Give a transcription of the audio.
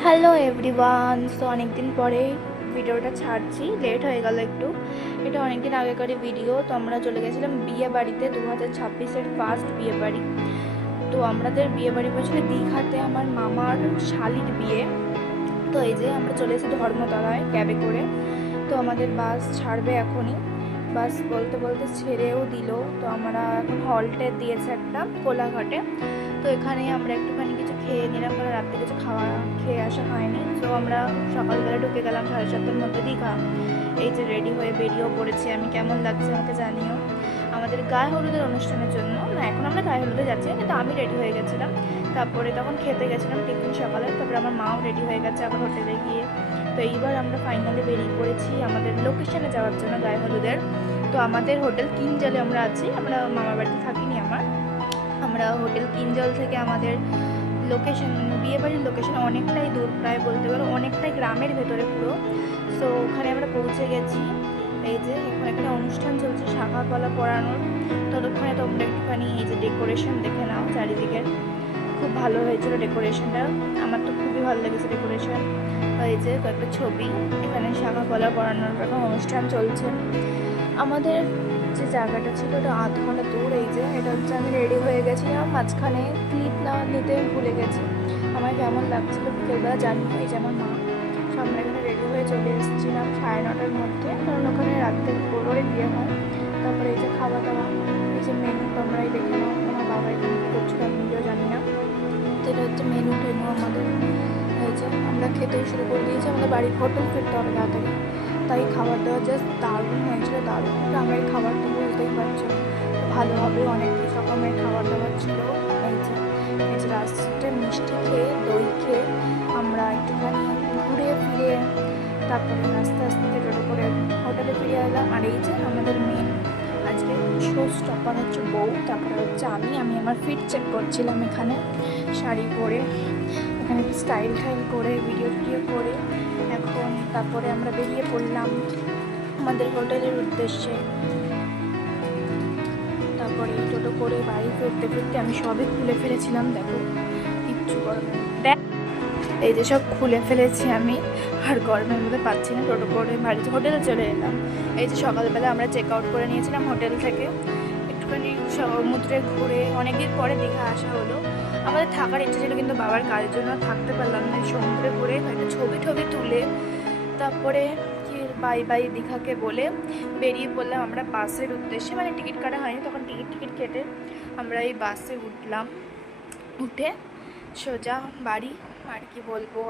Hello everyone. So অনেকদিন পরে ভিডিওটা ছাড়ছি, লেট হয়ে গেল একটু। এটা অনেকদিন আগেকারই ভিডিও। তো আমরা চলে গেছিলাম বিয়ে বাড়িতে, 2026-এর ফার্স্ট বিয়ে বাড়ি। তো আমাদের বিয়ে বাড়ি বলছিল দীঘাতে, আমার মামার শালির বিয়ে। তো এই যে আমরা চলে এসেছি ধর্মতলায় ক্যাবে করে। তো আমাদের বাস ছাড়বে এখনই। বাস বলতে বলতে ছেড়েও দিল। তো আমরা এখন হল্টে দিয়েছে একটা কোলাঘাটে। তো এখানে আমরা একটুখানি কিছু খেয়ে নিলাম, কারণ রাত্রে কিছু খেয়ে আসা হয়নি। তো আমরা সকালবেলা ঢুকে গেলাম 7:30-এর মধ্যে দীঘা। এই যে রেডি হয়ে বেরিয়েও পড়েছি আমি। কেমন লাগছে আমাকে জানিও। আমাদের গায়ে হলুদের অনুষ্ঠানের জন্য না, এখন আমরা গায়ে হলুদে যাচ্ছি, কিন্তু আমি রেডি হয়ে গেছিলাম। তারপরে তখন খেতে গেছিলাম টিফিন সকালে। তারপরে আমার মাও রেডি হয়ে গেছে আবার হোটেলে গিয়ে। তো এইবার আমরা ফাইনালি বেরিয়ে পড়েছি আমাদের লোকেশনে যাওয়ার জন্য, গায়ে হলুদের। তো আমাদের হোটেল কিঞ্জলে আমরা আছি, আমরা মামার বাড়িতে থাকিনি আমরা হোটেল কিঞ্জল থেকে আমাদের লোকেশন, বিয়েবাড়ির লোকেশন অনেকটাই দূর, প্রায় বলতে পারো অনেকটাই গ্রামের ভেতরে পুরো। সো ওখানে আমরা পৌঁছে গেছি। এই যে এখানে অনুষ্ঠান চলছে শাখা কলা পরানোর। ততক্ষণে তোমরা একটুখানি এই যে ডেকোরেশন দেখে নাও চারিদিকের। খুব ভালো হয়েছিল ডেকোরেশনটা, আমার তো খুবই ভালো লেগেছে ডেকোরেশন। এই যে কয়েকটা ছবি, এখানে শাখা কলা পরানোর একটা অনুষ্ঠান চলছে। আমাদের যে জায়গাটা ছিল ওটা 8 ঘন্টা দূর। এই যে এটা হচ্ছে, আমি রেডি হয়ে গেছিলাম, মাঝখানে ক্লিপ না নিতে ভুলে গেছি। আমার কেমন লাগছিল বিকেলবেলা জানি। এই যে আমার মা, সব আমরা এখানে রেডি হয়ে চলে এসেছিলাম 9:30-এর মধ্যে, কারণ ওখানে রাত্রে করে বিয়ে হয়। তারপরে এই যে খাওয়া দাওয়া, এই যে মেনু তোমরাই দেখে নাও। আমার বাবা এখানে কী করছিল আমি নিজেও জানি না। তো এটা হচ্ছে মেনু টেনু আমাদের। এই যে আমরা খেতেও শুরু করে দিয়েছি, আমাদের বাড়ির হোটেল ফিরতে হবে তাড়াতাড়ি। তাই খাবার দাওয়া জাস্ট দারুণ হয়েছিল, দারুণ। গ্রামের খাবার তো বুঝতেই পারছো, ভালো হবে। অনেক রকমের খাবার দাবার ছিল। এই যে লাস্টে মিষ্টি খেয়ে দই খেয়ে আমরা একটুখানি ঘুরে ফিরে তারপরে আস্তে আস্তে টোটো করে হোটেলে ফিরে এলাম। আর এই যে আমাদের মেন আজকে শো স্টপার হচ্ছে বউ, তারপরে হচ্ছে আমি আমার ফিট চেক করছিলাম এখানে শাড়ি পরে, এখানে স্টাইল টাইল করে ভিডিও করে। এখন তারপরে আমরা বেরিয়ে পড়লাম আমাদের হোটেলের উদ্দেশ্যে। তারপরে টোটো করে বাড়ি ফিরতে ফিরতে আমি সবই খুলে ফেলেছিলাম, দেখো কিচ্ছু গরমে দেখ, এই যে সব খুলে ফেলেছি আমি, আর গরমের মধ্যে পাচ্ছি না। টোটো করে বাড়িতে হোটেলে চলে এলাম। এই যে সকালবেলা আমরা চেক আউট করে নিয়েছিলাম হোটেল থেকে, একটুখানি সমুদ্রে ঘুরে অনেকদিন পরে দীঘা আসা হলো। আমাদের থাকার ইচ্ছা ছিল, কিন্তু বাবার কাজের জন্য থাকতে পারলাম না। সমুদ্রে ঘুরে একটা ছবি টবি তুলে তারপরে কি বাই বাই দীঘাকে বলে বেরিয়ে পড়লাম আমরা বাসের উদ্দেশ্যে। মানে টিকিট কাটা হয়নি তখন, টিকিট কেটে আমরা এই বাসে উঠলাম। উঠে সোজা বাড়ি। আর কি বলবো।